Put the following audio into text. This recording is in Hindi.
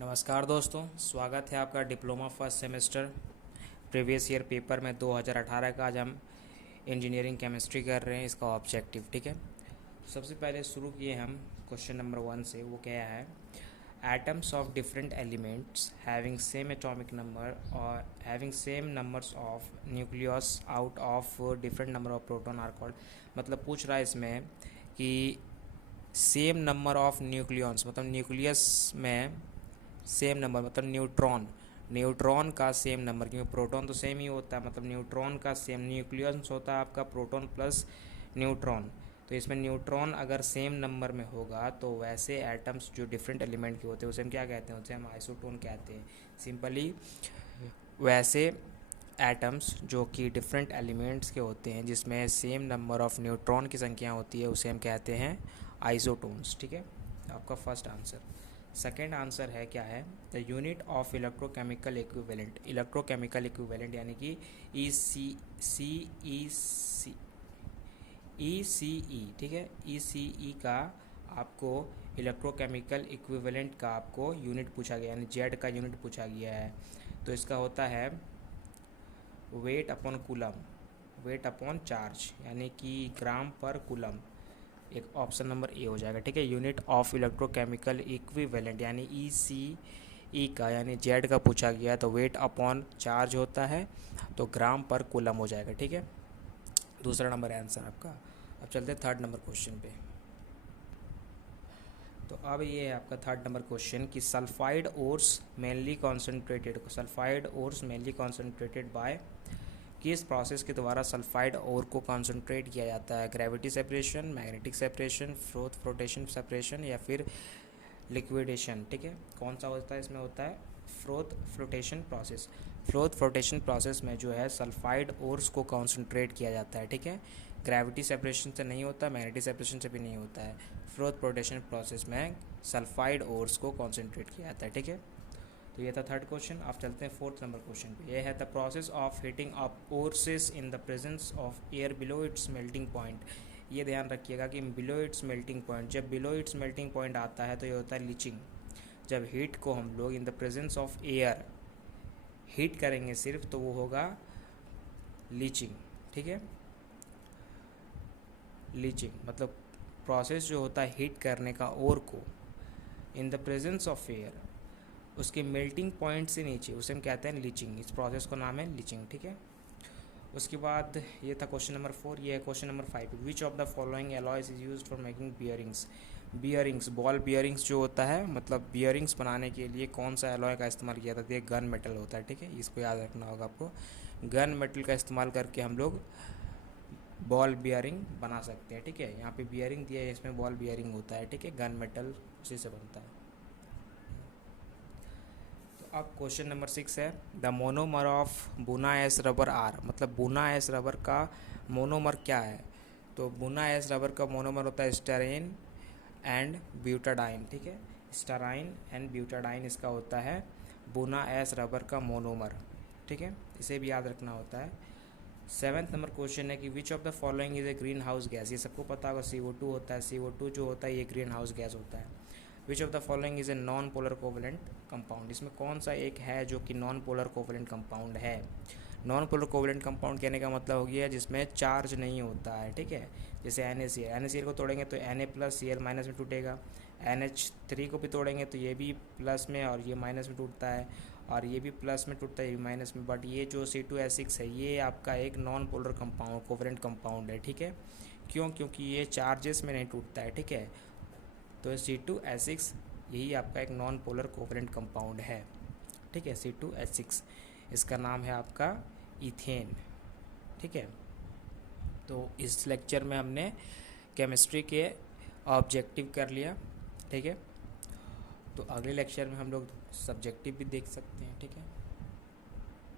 नमस्कार दोस्तों, स्वागत है आपका diploma first semester previous year paper में 2018 का। आज हम इंजीनियरिंग केमिस्ट्री कर रहे हैं, इसका ऑब्जेक्टिव। ठीक है, सबसे पहले शुरू किए हम क्वेश्चन नंबर 1 से। वो क्या है? Atoms of different elements having same atomic number और having same numbers of nucleus out of different number of proton are called. मतलब पूछ रहा है इसमें कि सेम नंबर ऑफ न्यूक्लियॉन्स, मतलब न्यूक्लियस में सेम नंबर, मतलब न्यूट्रॉन का सेम नंबर, क्योंकि प्रोटॉन तो सेम ही होता है। मतलब न्यूट्रॉन का सेम, न्यूक्लियस होता है आपका प्रोटॉन प्लस न्यूट्रॉन। तो इसमें न्यूट्रॉन अगर सेम नंबर में होगा तो वैसे एटम्स जो डिफरेंट एलिमेंट के होते हैं उसे हम क्या कहते हैं? उसे हम आइसोटोन कहते हैं। सिंपली वैसे एटम्स जो कि डिफरेंट एलिमेंट्स के होते हैं जिसमें सेम नंबर ऑफ न्यूट्रॉन की संख्या होती है उसे हम कहते हैं आइसोटोन्स। ठीक है, आपका फर्स्ट आंसर। सेकेंड आंसर है क्या है? The unit of electrochemical equivalent. Electrochemical equivalent यानी कि ई सी ई, ठीक है, ई का आपको इलेक्ट्रोकेमिकल इक्विवेलेंट का आपको यूनिट पूछा गया, यानी जेड का यूनिट पूछा गया है। तो इसका होता है weight upon coulomb, weight upon charge, यानी कि ग्राम पर कूलम। एक ऑप्शन नंबर ए हो जाएगा। ठीक है, यूनिट ऑफ इलेक्ट्रोकेमिकल इक्विवेलेंट यानी ई का, यानी जेड का पूछा गया तो वेट अपॉन चार्ज होता है, तो ग्राम पर कूलम हो जाएगा। ठीक है, दूसरा नंबर है आंसर आपका। अब चलते हैं थर्ड नंबर क्वेश्चन पे। तो अब ये है आपका थर्ड नंबर क्वेश्चन कि sulphide ores mainly concentrated by किस प्रोसेस के द्वारा सल्फाइड ओर को कॉन्सेंट्रेट किया जाता है? Gravity separation, magnetic separation, froth flotation separation या फिर लिक्विडेशन। ठीक है, कौन सा होता है? इसमें होता है froth flotation process. Froth flotation process में जो है सल्फाइड ओर्स को कॉन्सेंट्रेट किया जाता है। ठीक है, ग्रेविटी सेपरेशन से नहीं होता, मैग्नेटिक सेपरेशन से भी नहीं होता है। फ्रोथ फ्लोटेशन प्रोसेस में सल्फाइड ओर्स को कॉन्सेंट्रेट किया जाता है। ठीक है, तो ये था थर्ड क्वेश्चन। अब चलते हैं फोर्थ नंबर क्वेश्चन पे। ये है the process of heating up ores in the presence of air below its melting point. ये ध्यान रखिएगा कि बिलो इट्स मेल्टिंग पॉइंट, जब बिलो इट्स मेल्टिंग पॉइंट आता है तो ये होता है लीचिंग। जब हीट को हम लोग इन the presence of air heat करेंगे सिर्फ, तो वो होगा लीचिंग। ठीक है, लीचिंग मतलब प्रोसेस जो होता है हीट करने का ओर को इन द प्रेजेंस ऑफ एयर, उसके मेल्टिंग पॉइंट से नीचे, उसे हम कहते हैं लीचिंग। इस प्रोसेस को नाम है लीचिंग। ठीक है, उसके बाद ये था क्वेश्चन नंबर 4। ये है question number 5। Which of the following alloys is used for making bearings ball bearings जो होता है, मतलब बियरिंग्स बनाने के लिए कौन सा एलॉय का इस्तेमाल किया जाता है? ये गन मेटल होता है। ठीक है, इसको याद रखना होगा आपको। गन मेटल का इस्तेमाल करके हम लोग बॉल बियरिंग बना सकते हैं। ठीक है, यहाँ पे बियरिंग दिया है, इसमें बॉल बियरिंग होता है। ठीक है, गन मेटल उसी से बनता है। अब क्वेश्चन नंबर 6 है द मोनोमर ऑफ बुना एस रबर आर। मतलब बुना एस रबर का मोनोमर क्या है? तो बुना एस रबर का मोनोमर होता है स्टेरीन एंड ब्यूटाडाइन। ठीक है, स्टेराइन एंड ब्यूटाडाइन इसका होता है बुना एस रबर का मोनोमर। ठीक है, इसे भी याद रखना होता है। 7th नंबर क्वेश्चन है कि which of the following is a green house gas. ये सबको पता होगा, CO2 होता है। CO2 जो होता है ये ग्रीन हाउस गैस होता है। Which of the following is a non polar covalent compound. इसमें कौन सा एक है जो कि नॉन पोलर कोवलेंट कंपाउंड है? नॉन पोलर कोवलेंट कंपाउंड कहने का मतलब हो गया जिसमें चार्ज नहीं होता है। ठीक है, जैसे NaCl को तोड़ेंगे तो Na+Cl- में टूटेगा। NH3 को भी तोड़ेंगे तो ये भी प्लस में और ये माइनस में टूटता है, और ये भी प्लस में टूटता है, ये भी माइनस में। बट ये जो C2H6 है ये आपका एक non polar compound covalent compound है। ठीक है, क्यों? क्योंकि ये चार्जेस में नहीं टूटता है। ठीक है, तो C2H6 यही आपका एक नॉन पोलर कोवलेंट कंपाउंड है। ठीक है, C2H6 इसका नाम है आपका इथेन। ठीक है, तो इस लेक्चर में हमने केमिस्ट्री के ऑब्जेक्टिव कर लिया। ठीक है, तो अगले लेक्चर में हम लोग सब्जेक्टिव भी देख सकते हैं। ठीक है।